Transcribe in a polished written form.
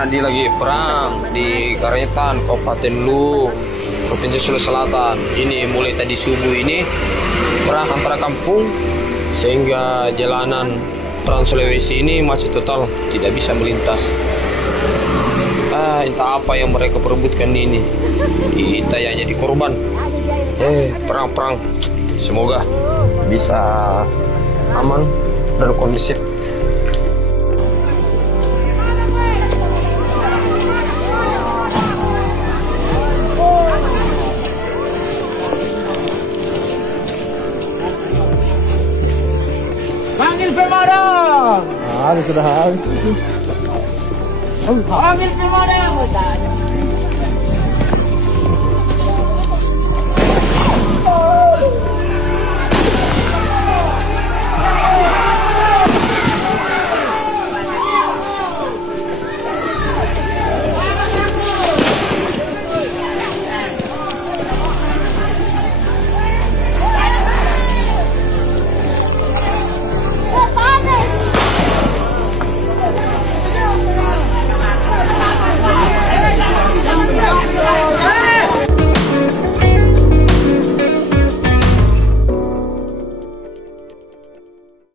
Jadi lagi perang di Karetan, Kabupaten Lu, Provinsi Sulawesi Selatan. Ini mulai tadi subuh ini perang antara kampung sehingga jalanan Trans Sulawesi ini macet total, tidak bisa melintas. Entah apa yang mereka perebutkan ini. Kita yang jadi korban. Perang-perang. Semoga bisa aman dan kondusif. Panggil pemadam. Sudah habis. Panggil pemadam.